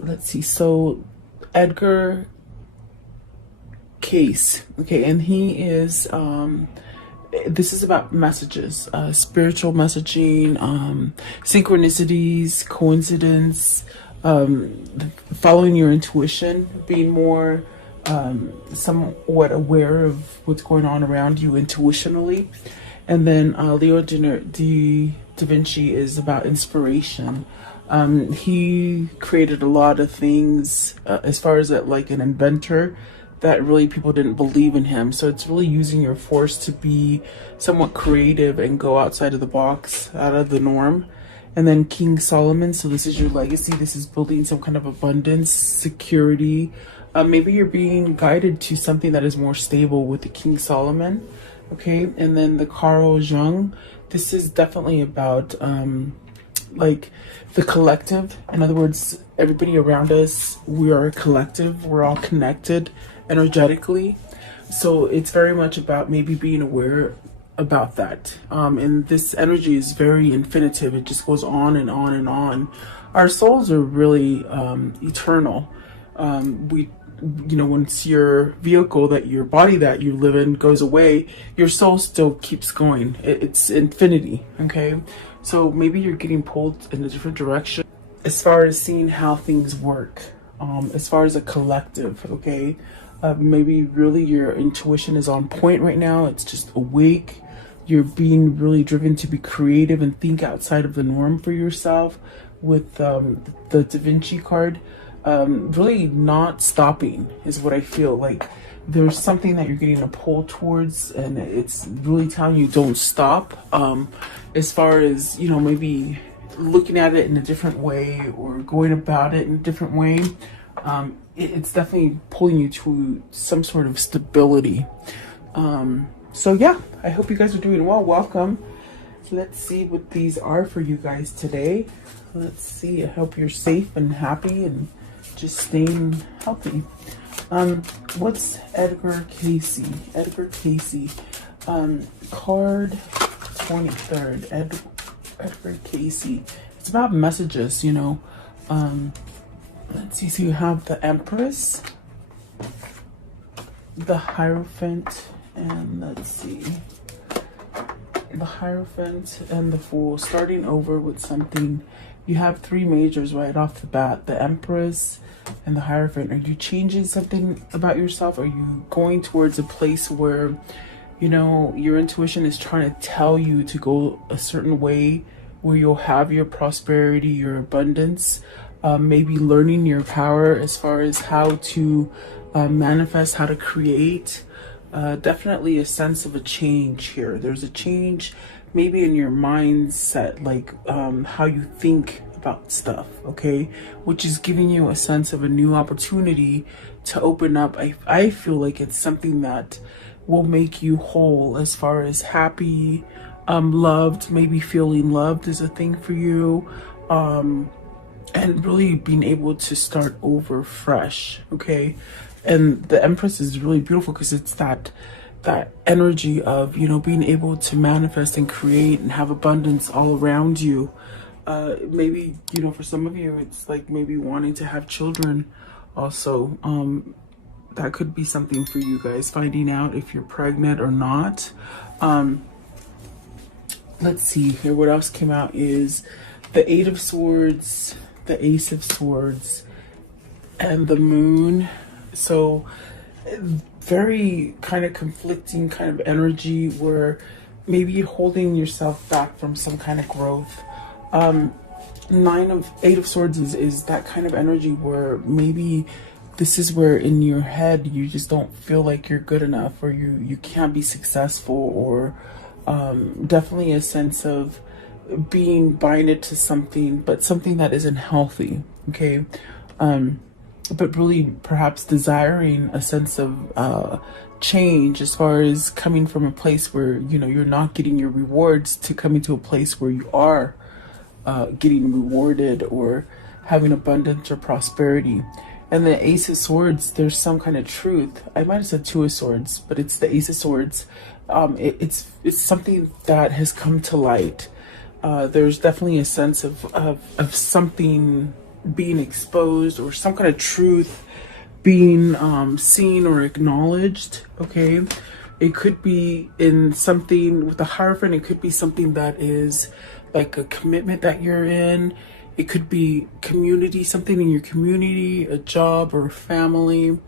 let's see. So Edgar Case, okay, and he is this is about messages, spiritual messaging, synchronicities, coincidence, following your intuition, being more somewhat aware of what's going on around you intuitionally. And then Leo da Vinci is about inspiration. He created a lot of things as far as like an inventor that really people didn't believe in him. So it's really using your force to be somewhat creative and go outside of the box, out of the norm. And then King Solomon, so this is your legacy. This is building some kind of abundance, security. Maybe you're being guided to something that is more stable with the King Solomon. Okay, and then the Carl Jung, this is definitely about like the collective. In other words, everybody around us, we are a collective. We're all connected energetically. So it's very much about maybe being aware about that. And this energy is very infinitive. It just goes on and on and on. Our souls are really eternal. We, you know, once your vehicle, that your body that you live in goes away, your soul still keeps going. It's infinity. Okay, so maybe you're getting pulled in a different direction as far as seeing how things work, as far as a collective. Okay, maybe really your intuition is on point right now. It's just awake. You're being really driven to be creative and think outside of the norm for yourself with the Da Vinci card. Really not stopping is what I feel like. There's something that you're getting a pull towards, and it's really telling you don't stop. As far as, you know, maybe looking at it in a different way or going about it in a different way, it's definitely pulling you to some sort of stability. So yeah, I hope you guys are doing well. Welcome. Let's see what these are for you guys today. Let's see. I hope you're safe and happy and just staying healthy. What's Edgar Casey? Edgar Casey. Card 23rd. Edgar Casey. It's about messages, you know. Let's see. So you have the Empress, the Hierophant, and let's see. The Hierophant and the Fool. Starting over with something. You have three majors right off the bat. The Empress and the Hierophant. Are you changing something about yourself? Are you going towards a place where, you know, your intuition is trying to tell you to go a certain way where you'll have your prosperity, your abundance, maybe learning your power as far as how to manifest, how to create. Definitely a sense of a change here. There's a change maybe in your mindset, like how you think about stuff, okay? Which is giving you a sense of a new opportunity to open up. I feel like it's something that will make you whole as far as happy, loved, maybe feeling loved is a thing for you. And really being able to start over fresh, okay? And the Empress is really beautiful because it's that energy of, you know, being able to manifest and create and have abundance all around you. Maybe, you know, for some of you, it's like maybe wanting to have children also. That could be something for you guys, finding out if you're pregnant or not. Let's see here. What else came out is the Eight of Swords, the Ace of Swords, and the Moon. So very kind of conflicting kind of energy where maybe you're holding yourself back from some kind of growth. Eight of Swords is that kind of energy where maybe this is where in your head you just don't feel like you're good enough, or you can't be successful, or definitely a sense of being binded to something, but something that isn't healthy, okay? But really perhaps desiring a sense of change as far as coming from a place where, you know, you're not getting your rewards to coming to a place where you are getting rewarded or having abundance or prosperity. And the Ace of Swords, there's some kind of truth. I might have said Two of Swords, but it's the Ace of Swords. It's something that has come to light. There's definitely a sense of something being exposed, or some kind of truth being seen or acknowledged. Okay, it could be in something with the Hierophant. It could be something that is like a commitment that you're in. It could be community, something in your community, a job or a family.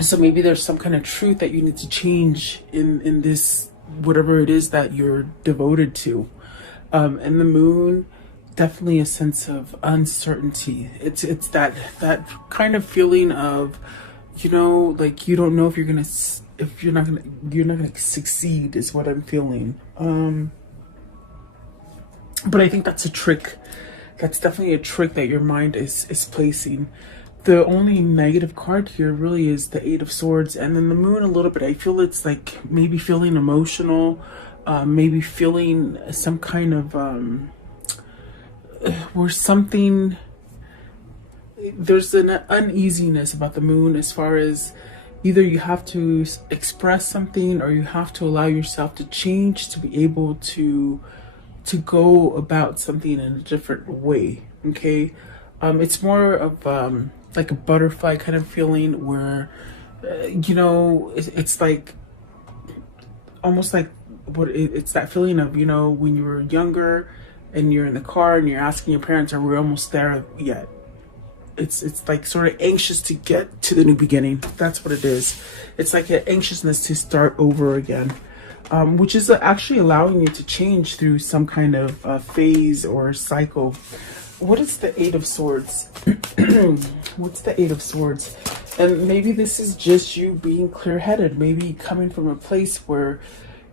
So maybe there's some kind of truth that you need to change in this, whatever it is that you're devoted to. And the Moon, definitely a sense of uncertainty. It's that kind of feeling of, you know, like you don't know if you're not gonna succeed, is what I'm feeling. But I think that's a trick. That's definitely a trick that your mind is placing. The only negative card here really is the Eight of Swords, and then the Moon a little bit. I feel it's like maybe feeling emotional, maybe feeling some kind of where something, there's an uneasiness about the Moon, as far as either you have to express something or you have to allow yourself to change to be able to go about something in a different way. Okay, it's more of like a butterfly kind of feeling, where you know, it's like almost like it's that feeling of, you know, when you were younger and you're in the car and you're asking your parents, are we almost there yet? It's like sort of anxious to get to the new beginning. That's what it is. It's like an anxiousness to start over again, which is actually allowing you to change through some kind of phase or cycle. What is the Eight of Swords? What's the Eight of Swords? And maybe this is just you being clear-headed, maybe coming from a place where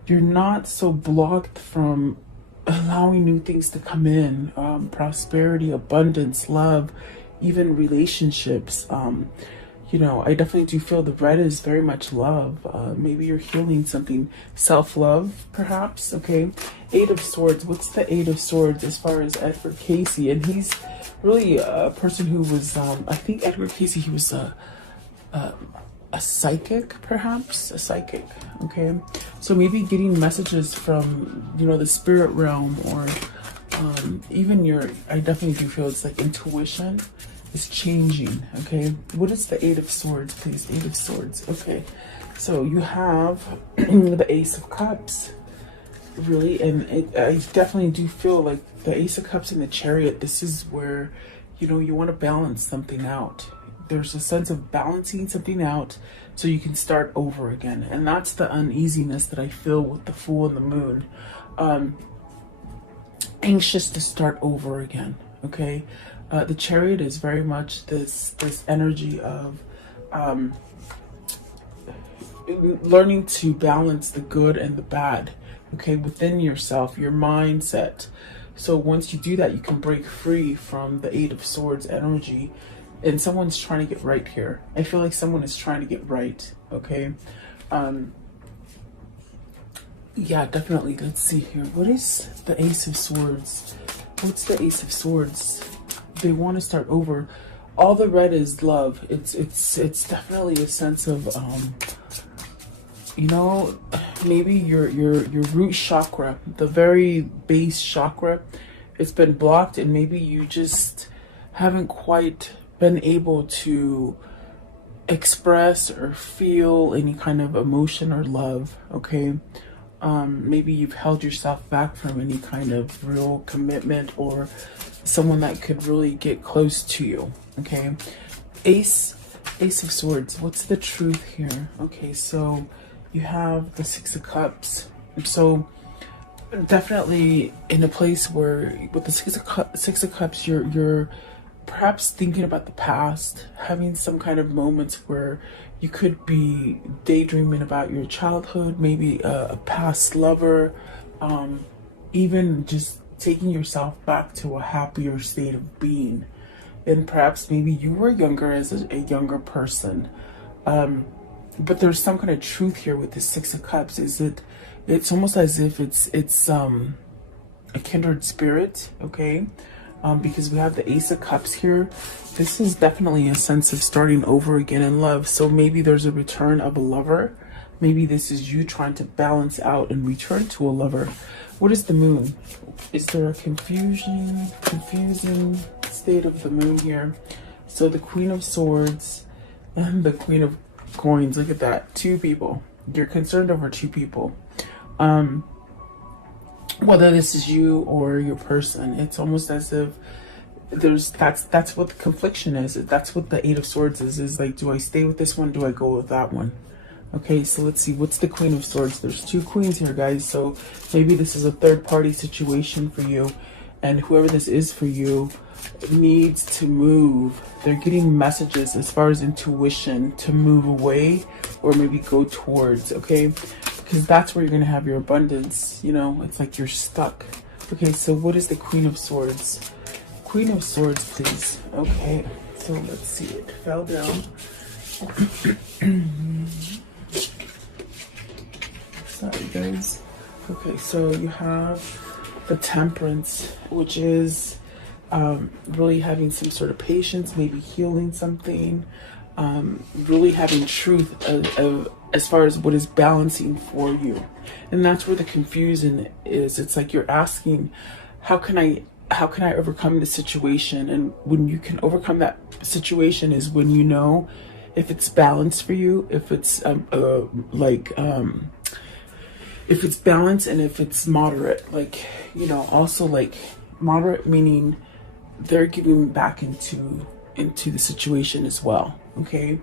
you're not so blocked from allowing new things to come in, prosperity, abundance, love, even relationships. You know, I definitely do feel the red is very much love. Maybe you're healing something, self-love, perhaps. Okay, Eight of Swords. What's the Eight of Swords as far as Edward Casey? And he's really a person who was, I think Edward Casey, he was a psychic, perhaps a psychic. Okay, so maybe getting messages from, you know, the spirit realm, or even your, I definitely do feel it's like intuition is changing. Okay, what is the Eight of Swords, please? Eight of Swords. Okay, so you have the Ace of Cups, really, and I definitely do feel like the Ace of Cups and the Chariot, this is where, you know, you want to balance something out. There's a sense of balancing something out so you can start over again, and that's the uneasiness that I feel with the Fool and the Moon. Anxious to start over again. Okay, the Chariot is very much this energy of learning to balance the good and the bad, okay, within yourself, your mindset. So once you do that, you can break free from the Eight of Swords energy. And someone's trying to get right here. I feel like someone is trying to get right. Okay, yeah, definitely. Let's see here. What is the Ace of Swords? What's the Ace of Swords? They want to start over. All the red is love. It's definitely a sense of you know, maybe your root chakra, the very base chakra, it's been blocked, and maybe you just haven't quite been able to express or feel any kind of emotion or love. Okay, maybe you've held yourself back from any kind of real commitment or someone that could really get close to you. Okay, Ace of Swords. What's the truth here? Okay, so you have the Six of Cups. So definitely in a place where with the Six of Cups, you're perhaps thinking about the past, having some kind of moments where you could be daydreaming about your childhood, maybe a past lover, even just taking yourself back to a happier state of being. And perhaps maybe you were younger as a younger person. But there's some kind of truth here with the Six of Cups. It's almost as if it's a kindred spirit, okay? Because we have the Ace of Cups here. This is definitely a sense of starting over again in love. So maybe there's a return of a lover. Maybe this is you trying to balance out and return to a lover. What is the Moon? is there a confusing state of the moon here? So the Queen of Swords and the Queen of Coins, look at that, two people. You're concerned over two people. Whether this is you or your person, it's almost as if that's what the confliction is. That's what the Eight of Swords is like, do I stay with this one? Do I go with that one? Okay, so let's see, what's the Queen of Swords? There's two queens here, guys. So maybe this is a third party situation for you, and whoever this is for you needs to move. They're getting messages as far as intuition to move away or maybe go towards, okay? Because that's where you're going to have your abundance. You know, it's like you're stuck. Okay, so what is the Queen of Swords? Queen of Swords, please. Okay, so let's see, it fell down. Sorry, guys. Okay, so you have the Temperance, which is really having some sort of patience, maybe healing something, really having truth as far as what is balancing for you. And that's where the confusion is. It's like you're asking, how can I overcome this situation? And when you can overcome that situation is when you know if it's balanced for you, if it's if it's balanced and if it's moderate. Like, you know, also like moderate meaning they're giving back into the situation as well. Okay.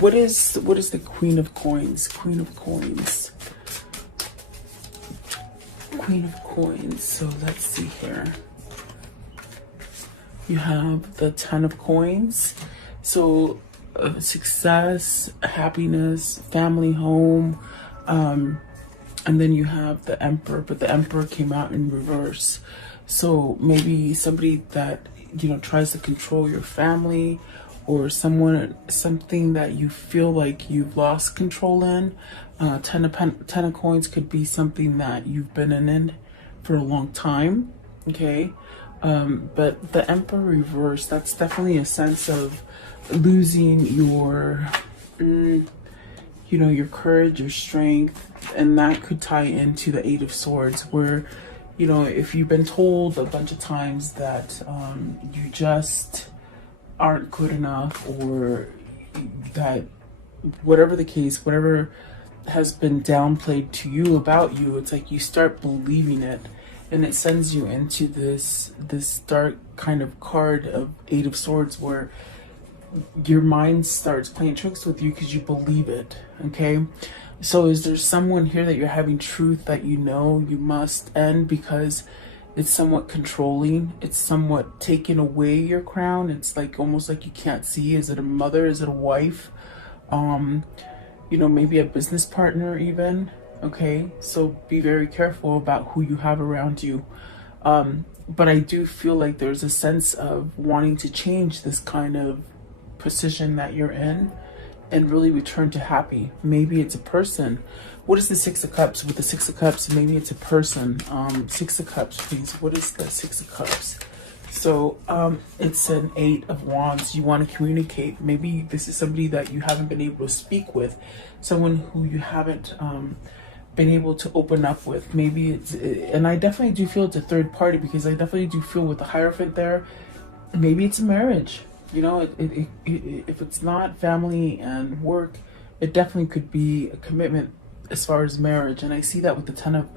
What is the Queen of Coins? Queen of Coins. Queen of Coins. So let's see here. You have the Ten of Coins. So success, happiness, family, home. And then you have the Emperor, but the Emperor came out in reverse. So maybe somebody that, you know, tries to control your family, or something that you feel like you've lost control in. Ten of Coins could be something that you've been in for a long time. Okay. But the Emperor reverse, that's definitely a sense of losing your, you know, your courage, your strength, and that could tie into the Eight of Swords, where, you know, if you've been told a bunch of times that you just aren't good enough, or that whatever the case, whatever has been downplayed to you about you, it's like you start believing it, and it sends you into this dark kind of card of Eight of Swords, where your mind starts playing tricks with you because you believe it. Okay, so is there someone here that you're having truth that you know you must end because it's somewhat controlling, it's somewhat taking away your crown? It's like almost like you can't see. Is it a mother? Is it a wife? You know, maybe a business partner even. Okay, so be very careful about who you have around you. But I do feel like there's a sense of wanting to change this kind of position that you're in and really return to happy. Maybe it's a person. What is the Six of Cups? With the Six of Cups, maybe it's a person. Six of Cups, please. What is the Six of Cups? So it's an Eight of Wands. You want to communicate. Maybe this is somebody that you haven't been able to speak with, someone who you haven't been able to open up with. Maybe it's, and I definitely do feel it's a third party, because I definitely do feel with the Hierophant there, maybe it's a marriage. You know, if it's not family and work, it definitely could be a commitment as far as marriage. And I see that with the Ten of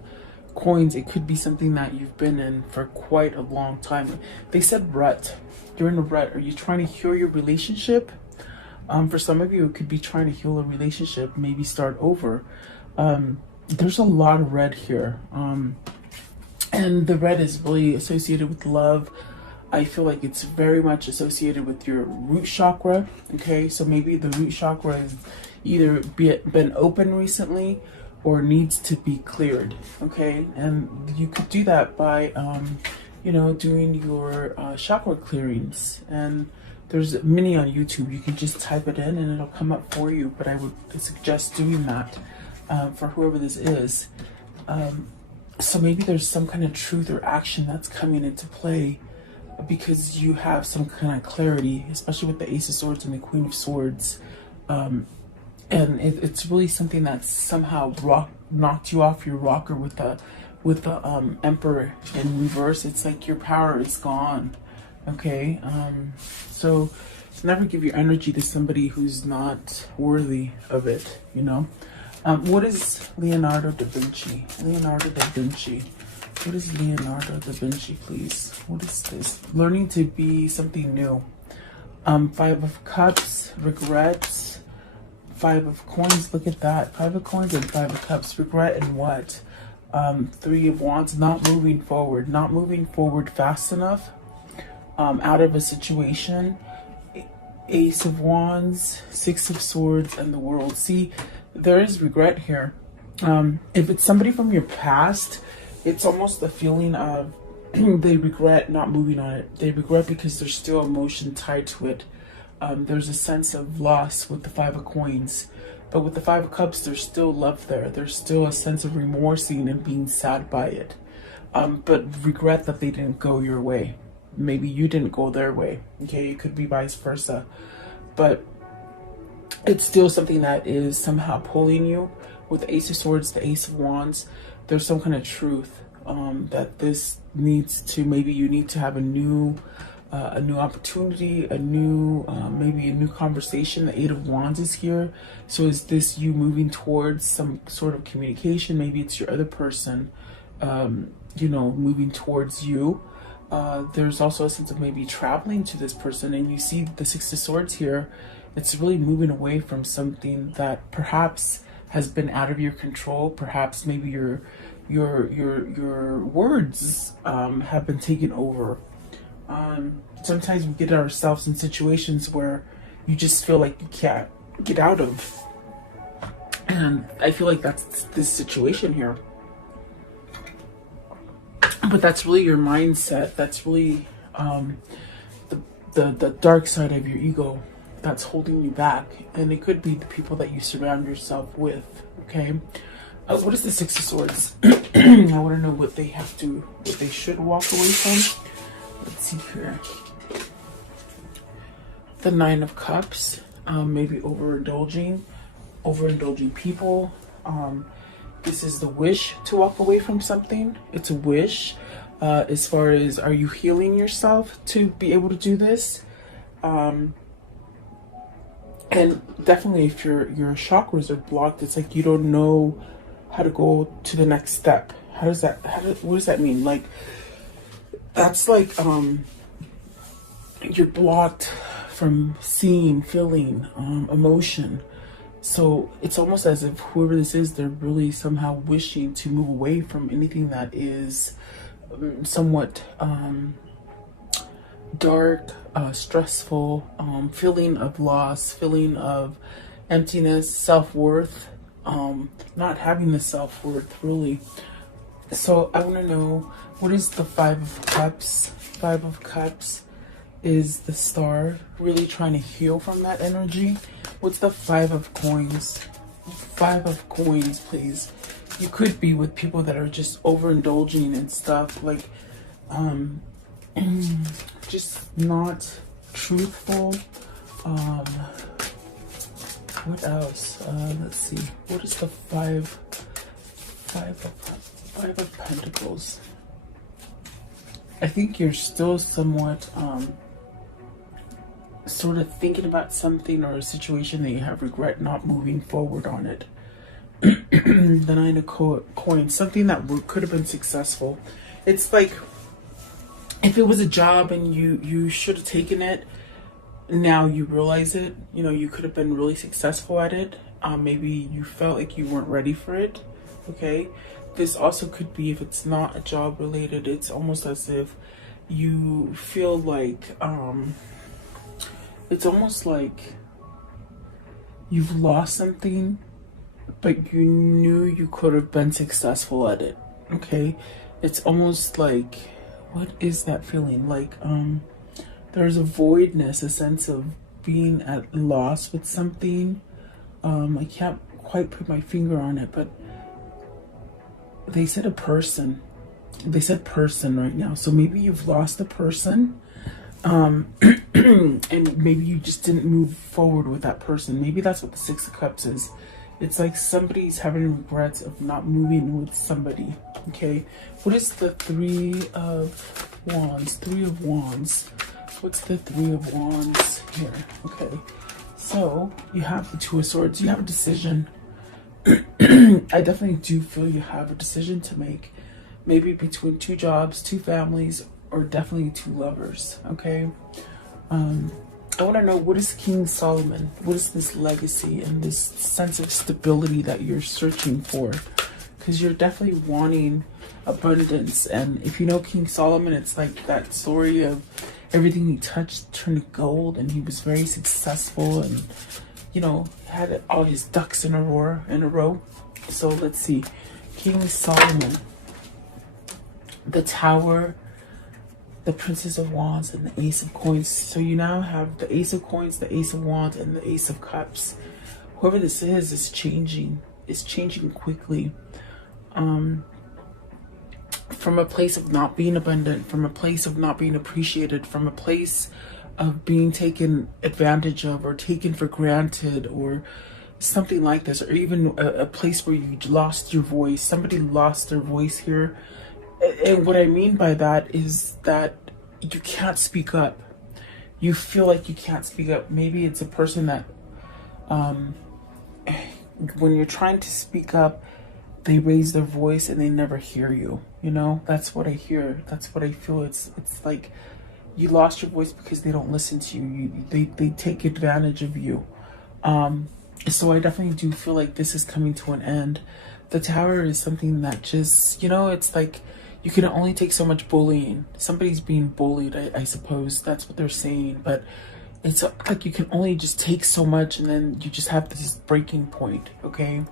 Coins. It could be something that you've been in for quite a long time. They said rut. You're in a rut. Are you trying to heal your relationship? For some of you, it could be trying to heal a relationship, maybe start over. There's a lot of red here. And the red is really associated with love. I feel like it's very much associated with your root chakra. Okay, so maybe the root chakra has either been open recently or needs to be cleared. Okay, and you could do that by, you know, doing your chakra clearings. And there's many on YouTube. You can just type it in and it'll come up for you. But I would suggest doing that for whoever this is. So maybe there's some kind of truth or action that's coming into play, because you have some kind of clarity, especially with the Ace of Swords and the Queen of Swords. And it's really something that somehow knocked you off your rocker with the with the Emperor in reverse, it's like your power is gone. Okay, so never give your energy to somebody who's not worthy of it, you know. What is Leonardo da Vinci? Leonardo da Vinci. What is Leonardo da Vinci, please? What is this? Learning to be something new. Five of Cups, regrets. Five of Coins, look at that. Five of Coins and Five of Cups. Regret and what? Three of Wands, not moving forward. Not moving forward fast enough. Out of a situation. Ace of Wands, Six of Swords, and the World. See, there is regret here. If it's somebody from your past, it's almost the feeling of they regret not moving on it. They regret because there's still emotion tied to it. There's a sense of loss with the Five of Coins. But with the Five of Cups, there's still love there. There's still a sense of remorsing and being sad by it. But regret that they didn't go your way. Maybe you didn't go their way. Okay, it could be vice versa. But it's still something that is somehow pulling you. With the Ace of Swords, the Ace of Wands, there's some kind of truth that this needs to, maybe you need to have a new opportunity, maybe a new conversation. The Eight of Wands is here. So is this you moving towards some sort of communication? Maybe it's your other person, you know, moving towards you. There's also a sense of maybe traveling to this person, and you see the Six of Swords here. It's really moving away from something that perhaps has been out of your control. Perhaps maybe your words have been taken over. Sometimes we get ourselves in situations where you just feel like you can't get out of, and I feel like that's this situation here. But that's really your mindset. That's really the dark side of your ego that's holding you back. And it could be the people that you surround yourself with. Okay. What is the Six of Swords? I want to know what they should walk away from. Let's see here. The Nine of Cups. Maybe overindulging people. This is the wish to walk away from something. It's a wish. As far as, are you healing yourself to be able to do this? And definitely if your chakras are blocked, it's like you don't know how to go to the next step. What does that mean? Like, that's like, you're blocked from seeing, feeling, emotion. So it's almost as if whoever this is, they're really somehow wishing to move away from anything that is somewhat dark, stressful, feeling of loss, feeling of emptiness, self-worth, not having the self-worth really. So I want to know, what is the Five of Cups? Five of Cups is the Star, really trying to heal from that energy. What's the Five of Coins? Five of Coins, please. You could be with people that are just overindulging and stuff, like just not truthful. What else? Let's see. What is the Five of Pentacles? I think you're still somewhat sort of thinking about something or a situation that you have regret not moving forward on it. The Nine of Coins, something that could have been successful. It's like if it was a job and you should have taken it, now you realize it, you know, you could have been really successful at it. Maybe you felt like you weren't ready for it. Okay, this also could be, if it's not a job related, it's almost as if you feel like it's almost like you've lost something, but you knew you could have been successful at it. Okay, it's almost like, what is that feeling? Like there's a voidness, a sense of being at loss with something. I can't quite put my finger on it, but they said a person. They said person right now. So maybe you've lost a person, and maybe you just didn't move forward with that person. Maybe that's what the Six of Cups is. It's like somebody's having regrets of not moving with somebody. Okay, what is the Three of Wands? Three of Wands. What's the Three of Wands here? Okay, so you have the Two of Swords. You have a decision. I definitely do feel you have a decision to make. Maybe between two jobs, two families, or definitely two lovers. Okay. I want to know, what is King Solomon? What is this legacy and this sense of stability that you're searching for? Because you're definitely wanting abundance. And if you know King Solomon, it's like that story of everything he touched turned to gold, and he was very successful, and you know, had all his ducks in a row. So let's see. King Solomon, the Tower, the Princess of Wands, and the Ace of Coins. So you now have the Ace of Coins, the Ace of Wands, and the Ace of Cups. Whoever this is changing. It's changing quickly. From a place of not being abundant, from a place of not being appreciated, from a place of being taken advantage of or taken for granted, or something like this, or even a place where you lost your voice. Somebody lost their voice here. And what I mean by that is that you can't speak up. You feel like you can't speak up. Maybe it's a person that when you're trying to speak up, they raise their voice and they never hear you. You know, that's what I hear. That's what I feel. It's like you lost your voice because they don't listen to you. They take advantage of you. So I definitely do feel like this is coming to an end. The Tower is something that just, you know, it's like you can only take so much bullying. Somebody's being bullied, I suppose. That's what they're saying. But it's like you can only just take so much, and then you just have this breaking point, okay?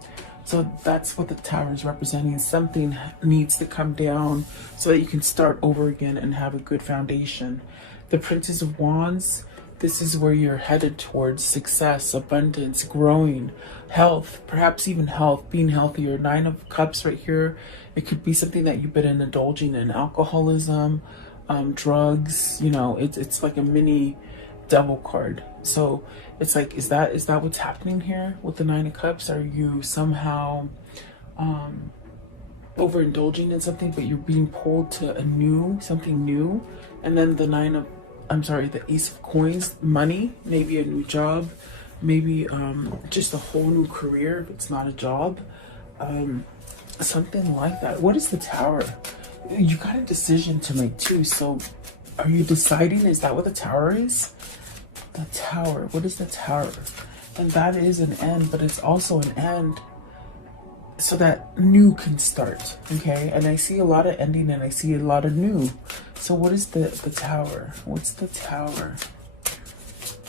So that's what the Tower is representing. Something needs to come down so that you can start over again and have a good foundation. The Princess of Wands, this is where you're headed towards success, abundance, growing, health, perhaps even health, being healthier. Nine of Cups right here. It could be something that you've been indulging in, alcoholism, drugs, you know, it's like a mini devil card. So it's like, is that what's happening here with the Nine of Cups? Are you somehow overindulging in something, but you're being pulled to something new? And then the Ace of Coins, money, maybe a new job, maybe just a whole new career if it's not a job, something like that. What is the Tower? You got a decision to make too. So are you deciding? Is that what the Tower is? The Tower. What is the Tower? And that is an end, but it's also an end so that new can start. Okay, and I see a lot of ending and I see a lot of new. So what is the Tower? What's the Tower?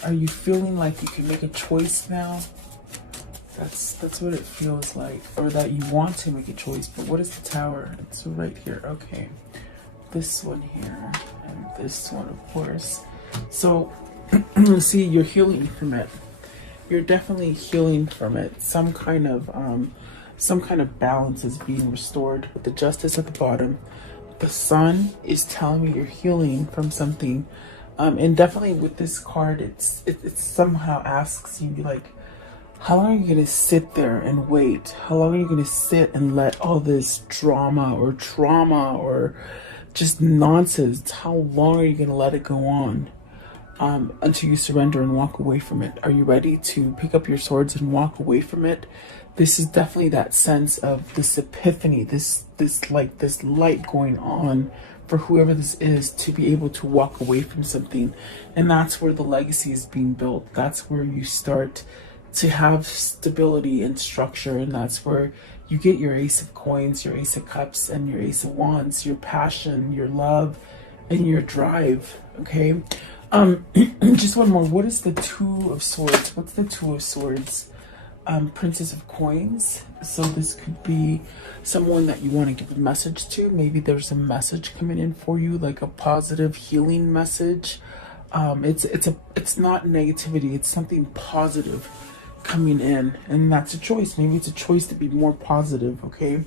Are you feeling like you can make a choice now? That's what it feels like, or that you want to make a choice. But what is the Tower? It's right here. Okay, this one here and this one, of course. So see, you're healing from it. You're definitely healing from it. Some kind of balance is being restored with the Justice at the bottom. The Sun is telling me you're healing from something, and definitely with this card, it somehow asks you, like, how long are you gonna sit there and wait? How long are you gonna sit and let all this drama or trauma or just nonsense, how long are you gonna let it go on until you surrender and walk away from it? Are you ready to pick up your swords and walk away from it? This is definitely that sense of this epiphany, this light going on for whoever this is, to be able to walk away from something. And that's where the legacy is being built. That's where you start to have stability and structure, and that's where you get your Ace of Coins, your Ace of Cups, and your Ace of Wands, your passion, your love, and your drive. Okay, just one more. What is the Two of Swords? What's the Two of Swords? Princess of Coins. So this could be someone that you want to give a message to. Maybe there's a message coming in for you, like a positive healing message. It's not negativity. It's something positive coming in, and that's a choice. Maybe it's a choice to be more positive. Okay,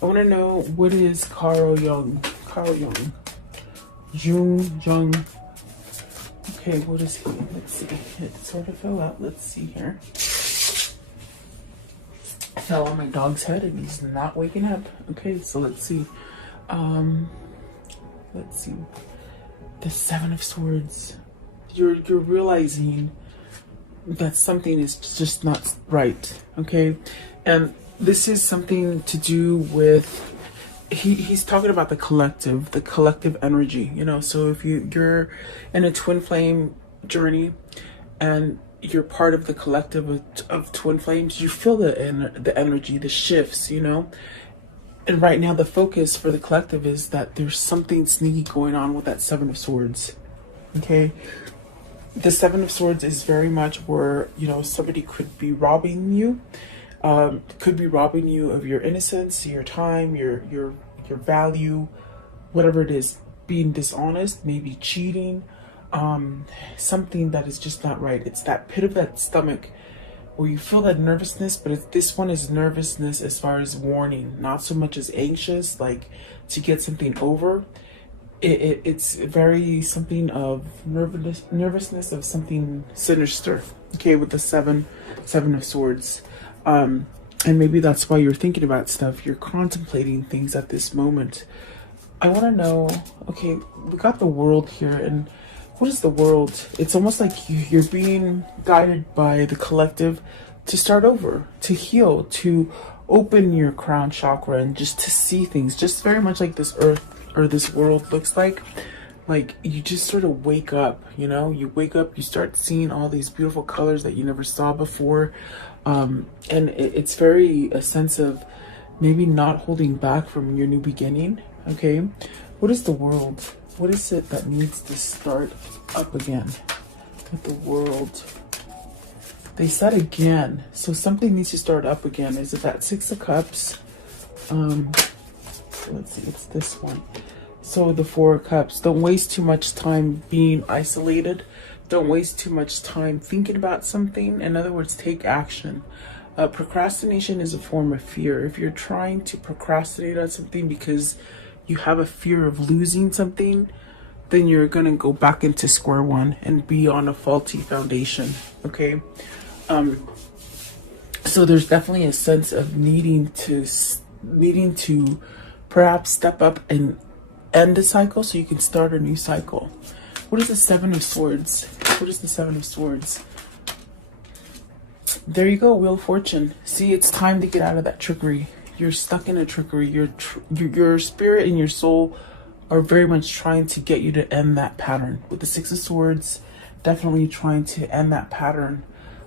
I want to know, what is Carl Jung? Jung. Okay, what is he? Let's see. It sort of fell out. Let's see here. fell on my dog's head and he's not waking up. Okay, so let's see. Let's see. The Seven of Swords. You're realizing that something is just not right. Okay, and this is something to do with. He's talking about the collective energy. You know, so if you're in a twin flame journey, and you're part of the collective of twin flames, you feel the energy, the shifts, you know. And right now the focus for the collective is that there's something sneaky going on with that Seven of Swords. Okay, the Seven of Swords is very much where, you know, somebody could be robbing you, of your innocence, your time, your value, whatever it is, being dishonest, maybe cheating, something that is just not right. It's that pit of that stomach where you feel that nervousness, but this one is nervousness as far as warning, not so much as anxious, like to get something over. It's very something of nervousness of something sinister. Okay, with the seven of swords. And maybe that's why you're thinking about stuff. You're contemplating things at this moment. I want to know, okay, we got the World here, and what is the World? It's almost like you're being guided by the collective to start over, to heal, to open your crown chakra, and just to see things, just very much like this earth or this world looks like. Like you just sort of wake up, you know, you wake up, you start seeing all these beautiful colors that you never saw before. And it's very a sense of maybe not holding back from your new beginning. Okay, what is the World? What is it that needs to start up again with the World? They said again, so something needs to start up again. Is it that Six of Cups? Let's see, it's this one. So the Four of Cups. Don't waste too much time being isolated. Don't waste too much time thinking about something. In other words, take action. Procrastination is a form of fear. If you're trying to procrastinate on something because you have a fear of losing something, then you're going to go back into square one and be on a faulty foundation. Okay. So there's definitely a sense of needing to perhaps step up and end a cycle so you can start a new cycle. What is the Seven of Swords? What is the Seven of Swords? There you go, Wheel of Fortune. See, it's time to get out of that trickery. You're stuck in a trickery. Your spirit and your soul are very much trying to get you to end that pattern. With the Six of Swords, definitely trying to end that pattern.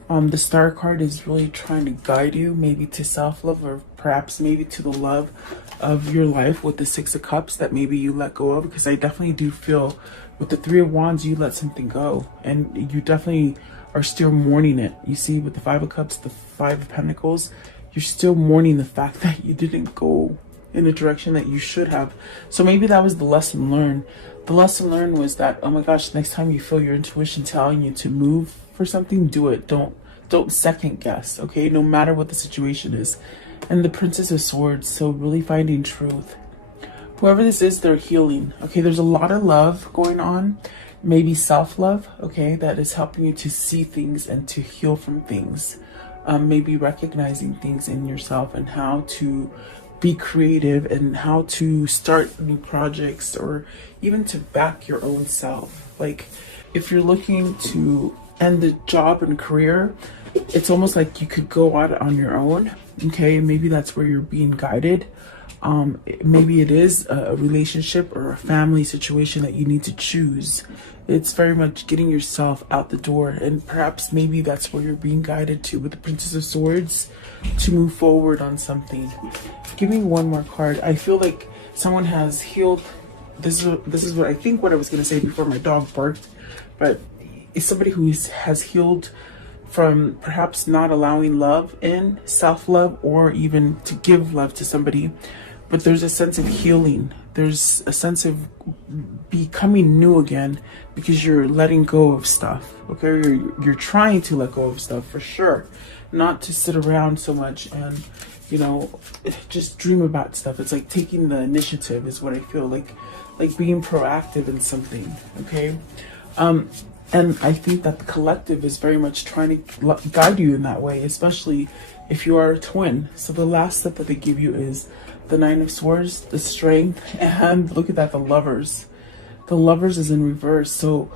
The Star card is really trying to guide you, maybe to self-love, or perhaps maybe to the love of your life with the Six of Cups that maybe you let go of. Because I definitely do feel with the Three of Wands, you let something go, and you definitely are still mourning it. You see, with the Five of Cups, the Five of Pentacles, you're still mourning the fact that you didn't go in the direction that you should have. So maybe that was the lesson learned. The lesson learned was that, oh my gosh, next time you feel your intuition telling you to move for something, do it. Don't second guess, okay? No matter what the situation is. And the Princess of Swords, so really finding truth. Whoever this is, they're healing. Okay, there's a lot of love going on. Maybe self-love, okay, that is helping you to see things and to heal from things. Maybe recognizing things in yourself and how to be creative and how to start new projects, or even to back your own self. Like if you're looking to end the job and career, it's almost like you could go out on your own. Okay, maybe that's where you're being guided. Maybe it is a relationship or a family situation that you need to choose. It's very much getting yourself out the door, and perhaps maybe that's where you're being guided to with the Princess of Swords, to move forward on something. Give me one more card. I feel like someone has healed. This is what I think what I was going to say before my dog barked, but it's somebody who has healed from perhaps not allowing love in, self-love, or even to give love to somebody. But there's a sense of healing. There's a sense of becoming new again because you're letting go of stuff. Okay, you're trying to let go of stuff for sure, not to sit around so much and, you know, just dream about stuff. It's like taking the initiative is what I feel like being proactive in something. Okay, And I think that the collective is very much trying to guide you in that way, especially if you are a twin. So the last step that they give you is the Nine of Swords, the Strength, and look at that, the Lovers. The Lovers is in reverse. So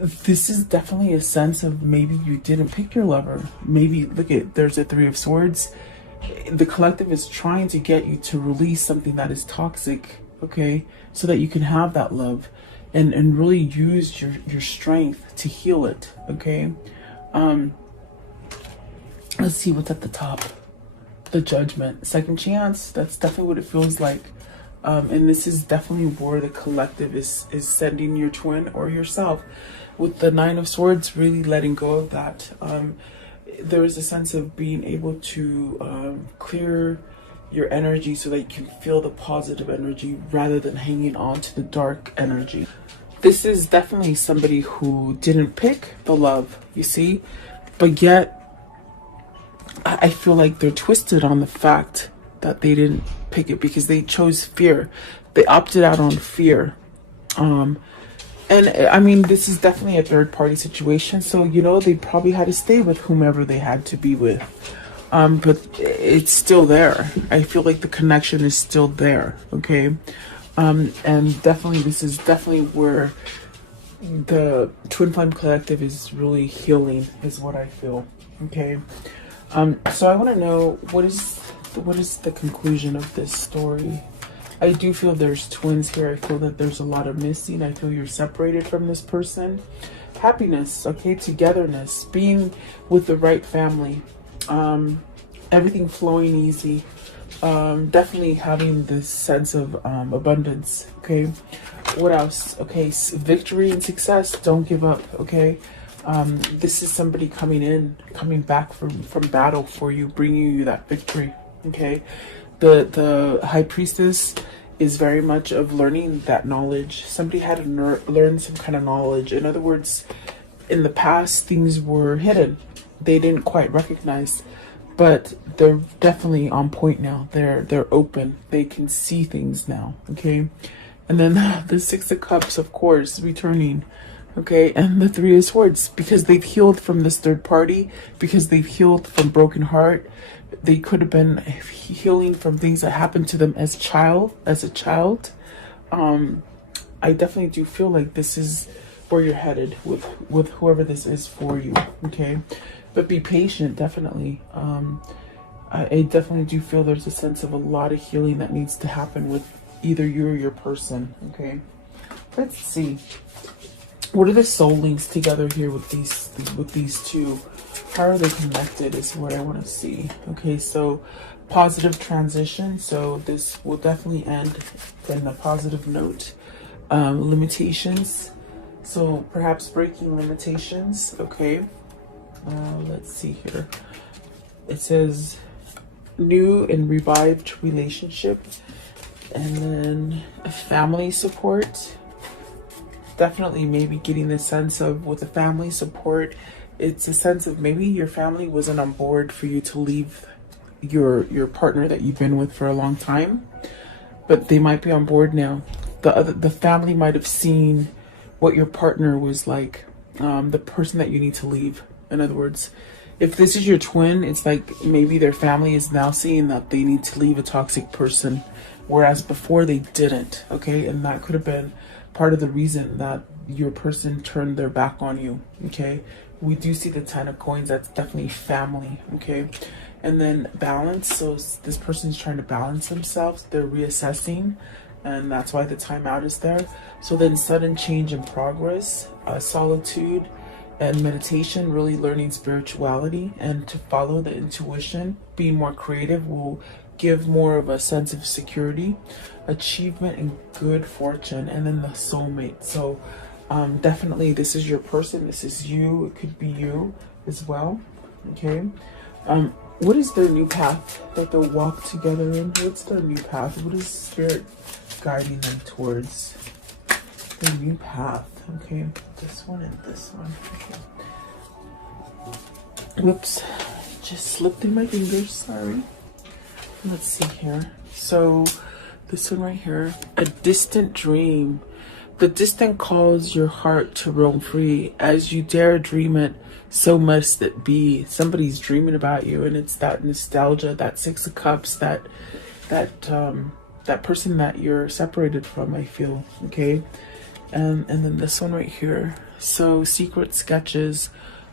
this is definitely a sense of maybe you didn't pick your lover. Maybe, look at, there's a Three of Swords. The collective is trying to get you to release something that is toxic, okay? So that you can have that love and really use your strength to heal it, okay? Let's see what's at the top. The Judgment. Second chance. That's definitely what it feels like. And this is definitely where the collective is sending your twin or yourself. With the Nine of Swords, really letting go of that. There is a sense of being able to clear your energy so that you can feel the positive energy rather than hanging on to the dark energy. This is definitely somebody who didn't pick the love, you see, but yet I feel like they're twisted on the fact that they didn't pick it because they chose fear. They opted out on fear. And I mean, this is definitely a third party situation. So, you know, they probably had to stay with whomever they had to be with. But it's still there. I feel like the connection is still there. Okay. And definitely, this is definitely where the Twin Flame Collective is really healing, is what I feel. Okay. So I want to know, what is the conclusion of this story? I do feel there's twins here. I feel that there's a lot of missing. I feel you're separated from this person. Happiness, okay, togetherness, being with the right family, everything flowing easy, definitely having this sense of abundance, okay? What else? Okay, victory and success. Don't give up, okay? This is somebody coming back from battle for you, bringing you that victory, okay? The High Priestess is very much of learning that knowledge. Somebody had to learn some kind of knowledge. In other words, in the past, things were hidden. They didn't quite recognize, but they're definitely on point now. They're open. They can see things now, okay? And then the Six of Cups, of course, returning. Okay, and the Three of Swords, because they've healed from this third party, because they've healed from broken heart. They could have been healing from things that happened to them as a child. I definitely do feel like this is where you're headed with whoever this is for you. Okay, but be patient, definitely. I definitely do feel there's a sense of a lot of healing that needs to happen with either you or your person. Okay, let's see. What are the soul links together here with these two? How are they connected is what I want to see. Okay, so positive transition. So this will definitely end in a positive note. Limitations. So perhaps breaking limitations. Okay. Let's see here. It says new and revived relationship. And then family support. Definitely maybe getting the sense of, with the family support, it's a sense of maybe your family wasn't on board for you to leave your partner that you've been with for a long time, but they might be on board now. The family might have seen what your partner was like, the person that you need to leave. In other words, if this is your twin, it's like maybe their family is now seeing that they need to leave a toxic person, whereas before they didn't. Okay, and that could have been part of the reason that your person turned their back on you. Okay, we do see the Ten of Coins. That's definitely family. Okay, and then balance. So this person is trying to balance themselves. They're reassessing, and that's why the timeout is there. So then sudden change in progress, solitude and meditation, really learning spirituality and to follow the intuition. Being more creative will give more of a sense of security, achievement, and good fortune. And then the soulmate. So definitely this is your person. This is you. It could be you as well. Okay. What is their new path that they'll walk together in? What's their new path? What is spirit guiding them towards? Their new path. Okay. This one and this one. Okay. Whoops. Just slipped through my fingers. Sorry. Let's see here. So this one right here, a distant dream. The distant calls your heart to roam free. As you dare dream it, so must it be. Somebody's dreaming about you, and it's that nostalgia, that Six of Cups, that person that you're separated from, I feel. Okay. And then this one right here. So secret sketches,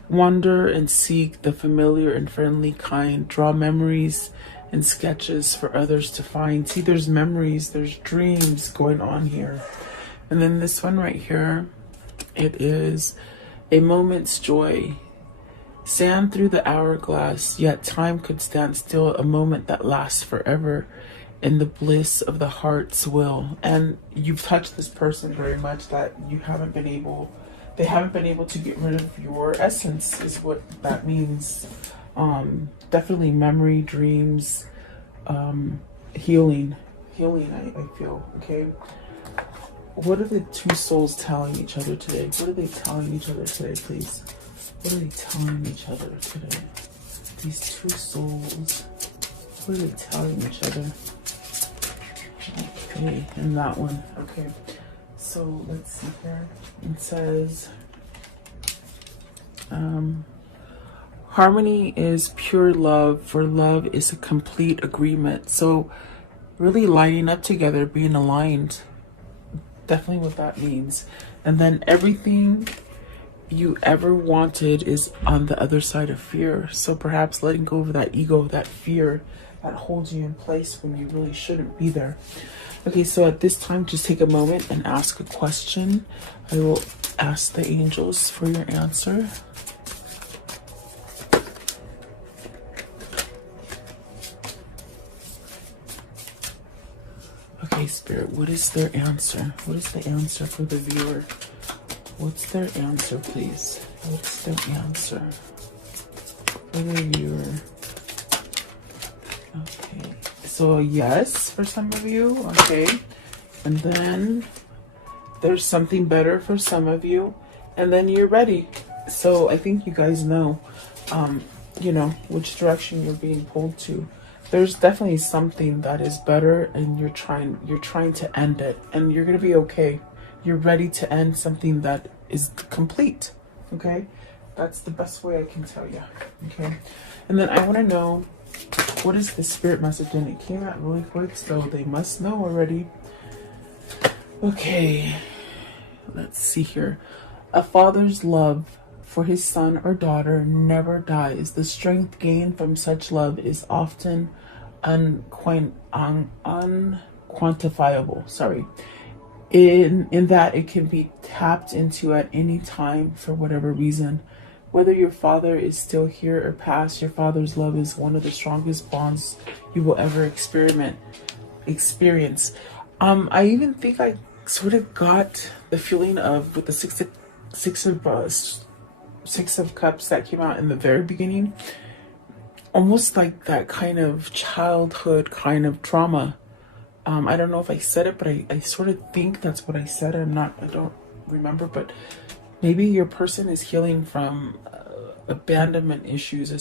wander and seek the familiar and friendly kind. Draw memories and sketches for others to find. See, there's memories, there's dreams going on here. And then this one right here, it is a moment's joy. Sand through the hourglass, yet time could stand still. A moment that lasts forever in the bliss of the heart's will. And you've touched this person very much, that you haven't been able, they haven't been able to get rid of your essence, is what that means. Definitely memory, dreams, healing, I feel. Okay. What are the two souls telling each other today? What are they telling each other today, please? What are they telling each other today? These two souls, what are they telling each other? Okay, and that one. Okay, so let's see here. It says, harmony is pure love, for love is a complete agreement. So really lining up together, being aligned. Definitely what that means. And then everything you ever wanted is on the other side of fear. So perhaps letting go of that ego, that fear that holds you in place when you really shouldn't be there. Okay, so at this time, just take a moment and ask a question. I will ask the angels for your answer. Okay, Spirit, what is their answer? What is the answer for the viewer? What's their answer, please? What's their answer for the viewer? Okay, so yes for some of you. Okay, and then there's something better for some of you, and then you're ready. So I think you guys know, you know, which direction you're being pulled to. There's definitely something that is better, and you're trying to end it, and you're gonna be okay. You're ready to end something that is complete. Okay, that's the best way I can tell you. Okay, and then I want to know, what is the spirit message? And it came out really quick, so they must know already. Okay, let's see here. A father's love for his son or daughter never dies. The strength gained from such love is often unquantifiable. Sorry. In that it can be tapped into at any time for whatever reason. Whether your father is still here or past, your father's love is one of the strongest bonds you will ever experience. I even think I sort of got the feeling of, with the Six of Cups that came out in the very beginning, almost like that kind of childhood kind of trauma. I don't know if I said it, but I sort of think that's what I said. I don't remember, but maybe your person is healing from abandonment issues